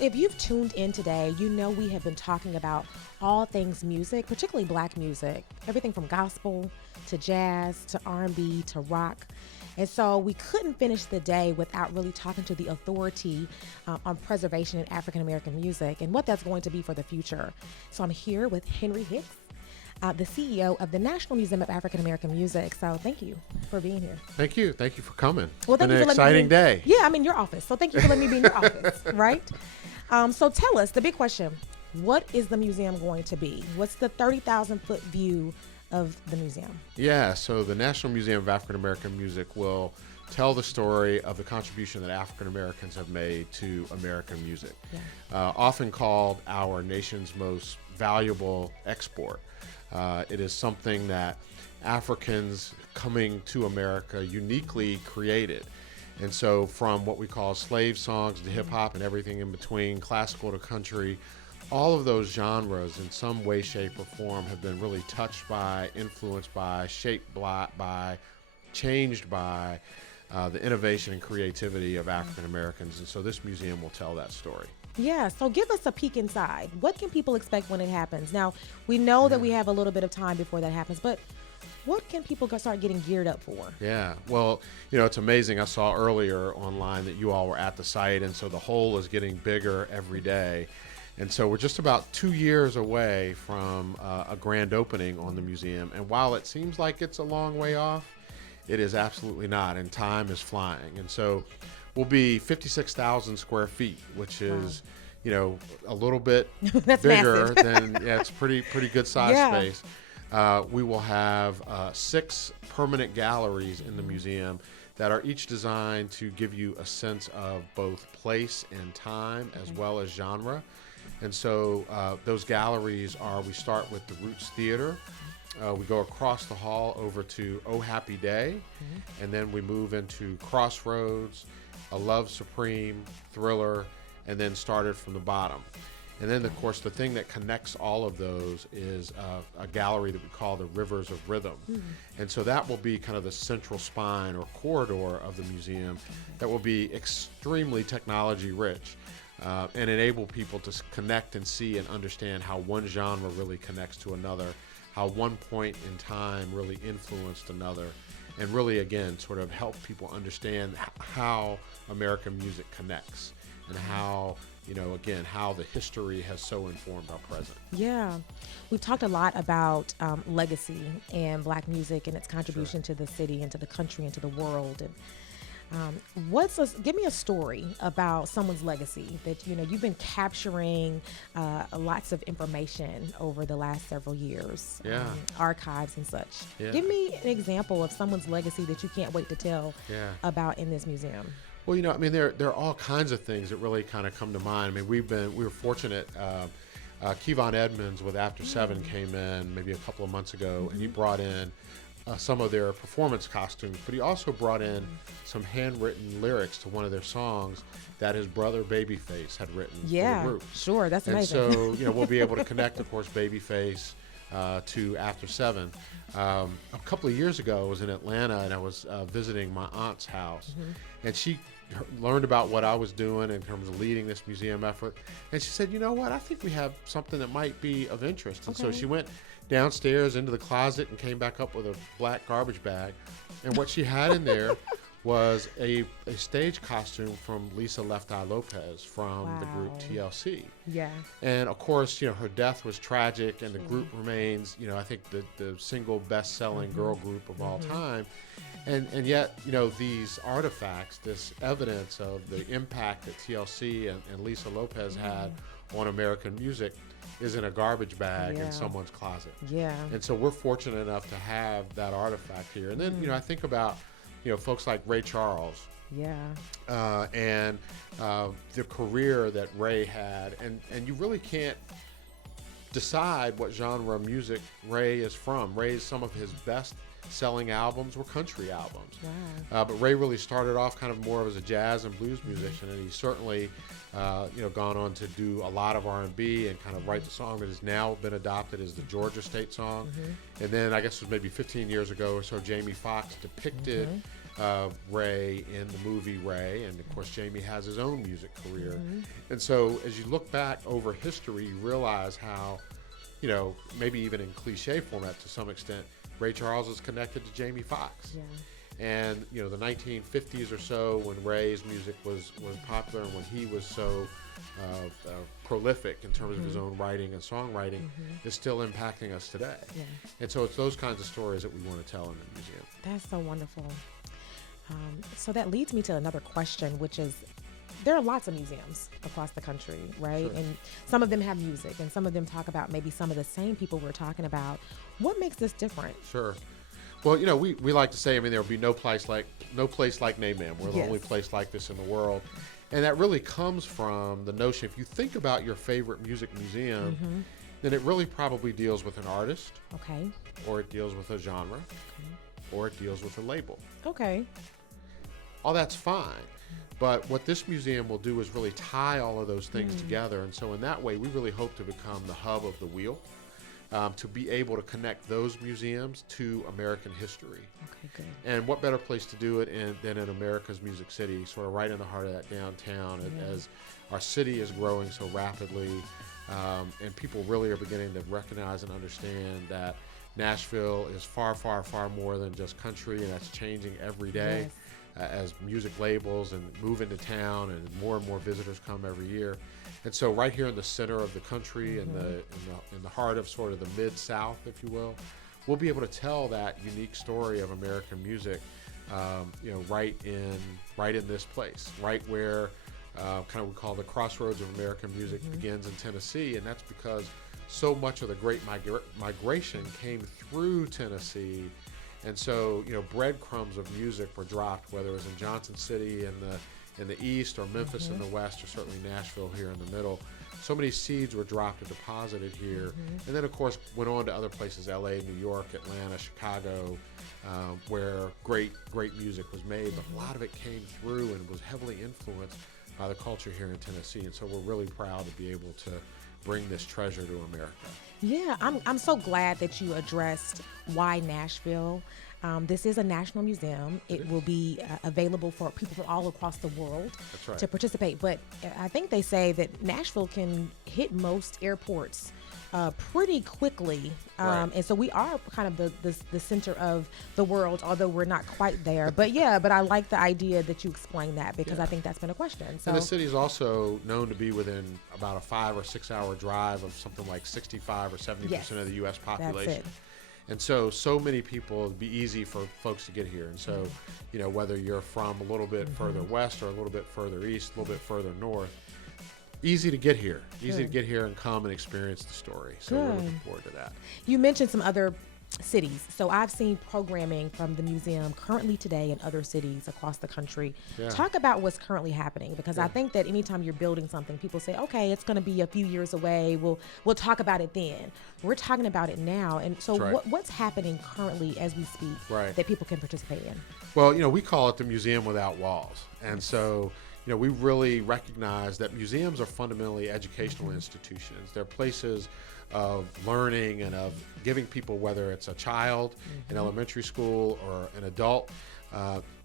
if you've tuned in today, you know we have been talking about all things music, particularly Black music, everything from gospel to jazz to R&B to rock. And so we couldn't finish the day without really talking to the authority on preservation in African American music and what that's going to be for the future. So I'm here with Henry Hicks, the CEO of the National Museum of African American Music. So thank you for being here. Thank you. Thank you for coming. Well, it's been an exciting day. Yeah, I'm in your office. So thank you for letting me be in your office, right? So tell us, the big question, what is the museum going to be? What's the 30,000-foot view of the museum? Yeah, so the National Museum of African American Music will tell the story of the contribution that African Americans have made to American music, often called our nation's most valuable export. It is something that Africans coming to America uniquely created. And so from what we call slave songs to hip hop and everything in between, classical to country, all of those genres in some way, shape, or form have been really touched by, influenced by, shaped by, changed by the innovation and creativity of African Americans. And so this museum will tell that story. Yeah, so give us a peek inside. What can people expect when it happens? Now, we know that we have a little bit of time before that happens, but what can people start getting geared up for? Yeah, well, it's amazing. I saw earlier online that you all were at the site, and so the hole is getting bigger every day. And so we're just about 2 years away from a grand opening on the museum. And while it seems like it's a long way off, it is absolutely not, and time is flying. And so we'll be 56,000 square feet, which is, a little bit bigger than, it's pretty good size space. We will have 6 permanent galleries in the museum that are each designed to give you a sense of both place and time as well as genre. And so those galleries we start with the Roots Theater. We go across the hall over to Oh Happy Day, and then we move into Crossroads, A Love Supreme, Thriller, and then started from the bottom. And then, of course, the thing that connects all of those is a gallery that we call the Rivers of Rhythm. And so that will be kind of the central spine or corridor of the museum that will be extremely technology rich. And enable people to connect and see and understand how one genre really connects to another, how one point in time really influenced another, and really, again, sort of help people understand how American music connects and how, again, how the history has so informed our present. Yeah. We've talked a lot about legacy and Black music and its contribution to the city and to the country and to the world. And give me a story about someone's legacy that you've been capturing lots of information over the last several years, archives and such. Give me an example of someone's legacy that you can't wait to tell about in this museum. Well, there are all kinds of things that really kind of come to mind. I mean, we were fortunate. Kevon Edmonds with After 7 came in maybe a couple of months ago, and he brought in some of their performance costumes, but he also brought in some handwritten lyrics to one of their songs that his brother Babyface had written for the group. Sure, that's amazing. And so, we'll be able to connect, of course, Babyface to After 7. A couple of years ago, I was in Atlanta, and I was visiting my aunt's house, and she learned about what I was doing in terms of leading this museum effort, and she said, I think we have something that might be of interest. And so she went downstairs into the closet and came back up with a black garbage bag, and what she had in there was a stage costume from Lisa Left Eye Lopez from the group TLC. Yeah. And of course, her death was tragic, and the group remains, I think the single best-selling girl group of all time. And yet, these artifacts, this evidence of the impact that TLC and Lisa Lopez had on American music is in a garbage bag in someone's closet. Yeah. And so we're fortunate enough to have that artifact here. And then, I think about, folks like Ray Charles. Yeah. And the career that Ray had. And you really can't decide what genre of music Ray is from. Some of his best selling albums were country albums. Wow. But Ray really started off kind of more as a jazz and blues musician, and he's certainly gone on to do a lot of R&B and kind of write the song that has now been adopted as the Georgia State song. And then I guess it was maybe 15 years ago or so, Jamie Foxx depicted Ray in the movie Ray, and of course Jamie has his own music career. And so as you look back over history, you realize how, maybe even in cliche format to some extent, Ray Charles is connected to Jamie Foxx. Yeah. And the 1950s or so, when Ray's music was popular and when he was so prolific in terms of his own writing and songwriting, is still impacting us today. Yeah. And so it's those kinds of stories that we want to tell in the museum. That's so wonderful. So that leads me to another question, which is, there are lots of museums across the country, right? Sure. And some of them have music, and some of them talk about maybe some of the same people we're talking about. What makes this different? Sure. Well, we like to say, there'll be no place like Nayman. We're the only place like this in the world. And that really comes from the notion, if you think about your favorite music museum, then it really probably deals with an artist. Okay. Or it deals with a genre. Or it deals with a label. Okay. All that's fine. But what this museum will do is really tie all of those things together. And so in that way, we really hope to become the hub of the wheel, to be able to connect those museums to American history. Okay, good. And what better place to do it than in America's Music City, sort of right in the heart of that downtown, as our city is growing so rapidly, and people really are beginning to recognize and understand that Nashville is far, far, far more than just country, and that's changing every day. Yes. As music labels and move into town, and more visitors come every year. And so right here in the center of the country, in the heart of sort of the Mid-South, if you will, we'll be able to tell that unique story of American music, right in this place, right where kind of we call the crossroads of American music begins in Tennessee. And that's because so much of the great migration came through Tennessee. And so, breadcrumbs of music were dropped, whether it was in Johnson City in the east, or Memphis in the west, or certainly Nashville here in the middle. So many seeds were dropped and deposited here. And then, of course, went on to other places, LA, New York, Atlanta, Chicago, where great music was made. But a lot of it came through and was heavily influenced by the culture here in Tennessee. And so we're really proud to be able to bring this treasure to America. Yeah, I'm so glad that you addressed why Nashville. This is a national museum. It will be available for people from all across the world to participate. But I think they say that Nashville can hit most airports pretty quickly. And so we are kind of the center of the world, although we're not quite there. But I like the idea that you explained that, because I think that's been a question. So, and the city is also known to be within about a 5 or 6 hour drive of something like 65 or 70% of the U.S. population. That's it. And so many people, it'd be easy for folks to get here. And so, whether you're from a little bit further west or a little bit further east, a little bit further north, easy to get here. Easy to get here and come and experience the story. So we're looking forward to that. You mentioned some other cities. So I've seen programming from the museum currently today in other cities across the country. Talk about what's currently happening, because I think that anytime you're building something, people say, okay, it's going to be a few years away. We'll talk about it then. We're talking about it now. And so what's happening currently as we speak that people can participate in? Well, we call it the Museum Without Walls. And so, we really recognize that museums are fundamentally educational institutions. They're places of learning and of giving people, whether it's a child in elementary school or an adult,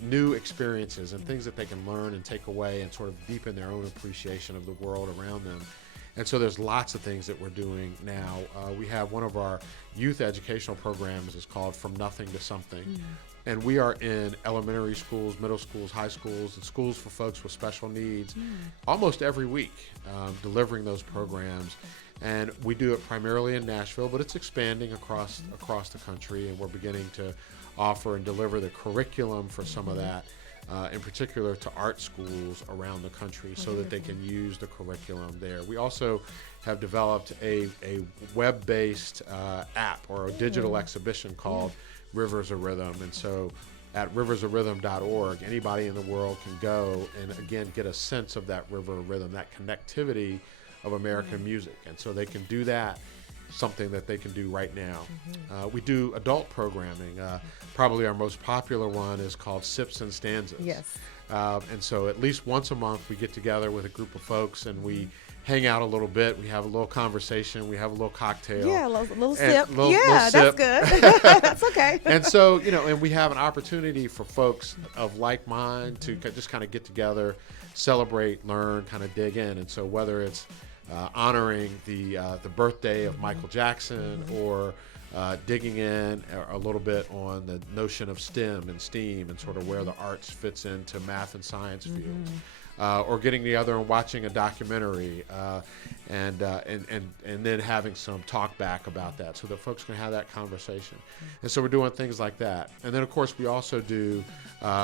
new experiences and things that they can learn and take away and sort of deepen their own appreciation of the world around them. And so there's lots of things that we're doing now. We have one of our youth educational programs is called From Nothing to Something. And we are in elementary schools, middle schools, high schools, and schools for folks with special needs almost every week, delivering those programs. And we do it primarily in Nashville, but it's expanding across the country, and we're beginning to offer and deliver the curriculum for some of that, in particular to art schools around the country, so that they can use the curriculum there. We also have developed a web-based app or a digital exhibition called Rivers of Rhythm. And so at riversofrhythm.org, anybody in the world can go and again get a sense of that river of rhythm, that connectivity of American music. And so they can do that, something that they can do right now. We do adult programming. Probably our most popular one is called Sips and Stanzas. Yes. And so at least once a month we get together with a group of folks and we hang out a little bit. We have a little conversation. We have a little cocktail. Yeah, a little sip. Little That's sip. good. That's okay. And so, and we have an opportunity for folks of like mind to just kind of get together, celebrate, learn, kind of dig in. And so whether it's honoring the birthday of Michael Jackson or digging in a little bit on the notion of STEM and STEAM and sort of where the arts fits into math and science fields. Or getting together and watching a documentary, and then having some talk back about that, so that folks can have that conversation. And so we're doing things like that. And then, of course, we also do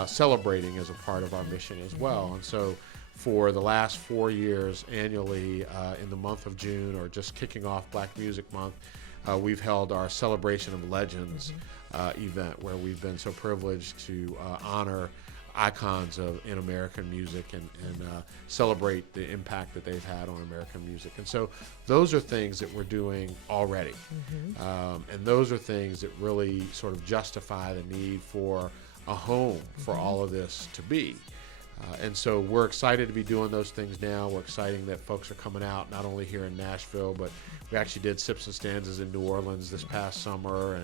celebrating as a part of our mission as well. And so, for the last 4 years, annually in the month of June, or just kicking off Black Music Month, we've held our Celebration of Legends event, where we've been so privileged to honor icons in American music and celebrate the impact that they've had on American music. And so those are things that we're doing already. And those are things that really sort of justify the need for a home for all of this to be. And so we're excited to be doing those things now. We're excited that folks are coming out, not only here in Nashville, but we actually did Sips and Stanzas in New Orleans this past summer,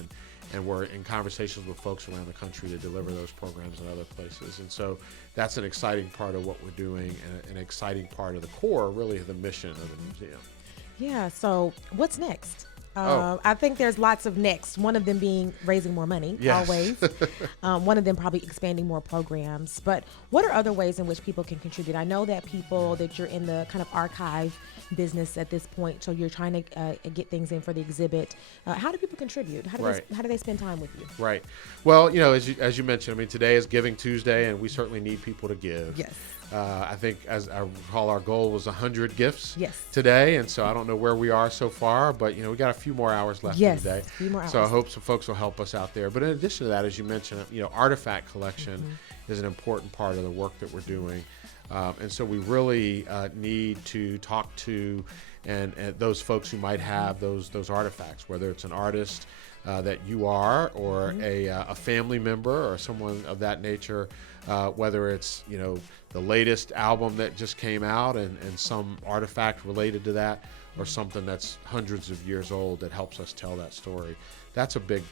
and we're in conversations with folks around the country to deliver those programs in other places. And so that's an exciting part of what we're doing, and an exciting part of the core, really, of the mission of the museum. Yeah, so what's next? I think there's lots of next. One of them being raising more money, always. One of them probably expanding more programs. But what are other ways in which people can contribute? I know that you're in the kind of archive business at this point, so you're trying to get things in for the exhibit. How do people contribute? How do they spend time with you? Right. Well, as you mentioned, I mean, today is Giving Tuesday, and we certainly need people to give. Yes. I think, as I recall, our goal was 100 gifts Yes. today, and so I don't know where we are so far, but we got a few more hours left in the day. A few more hours. So I hope some folks will help us out there. But in addition to that, as you mentioned, artifact collection is an important part of the work that we're doing, and so we really need to talk to and those folks who might have those artifacts, whether it's an artist that you are, or a family member or someone of that nature, whether it's the latest album that just came out and some artifact related to that, or something that's hundreds of years old that helps us tell that story. That's a big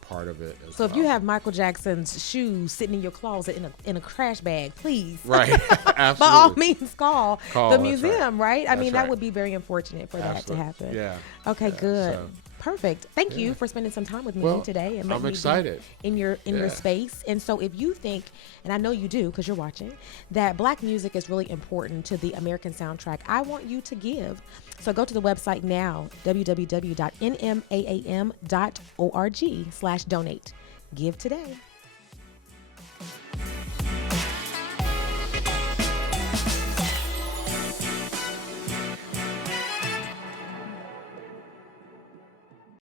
part of it as So well. if you have Michael Jackson's shoes sitting in your closet in a trash bag, please. Right. Absolutely. By all means, call the that's museum, right? I mean, that right. would be very unfortunate for that to happen. Yeah. Okay, Yeah, good. so- Perfect. Thank you for spending some time with me today and letting I'm me be excited. in your space. And so if you think, and I know you do because you're watching, that Black music is really important to the American soundtrack, I want you to give. So go to the website now, www.nmaam.org/donate. Give today.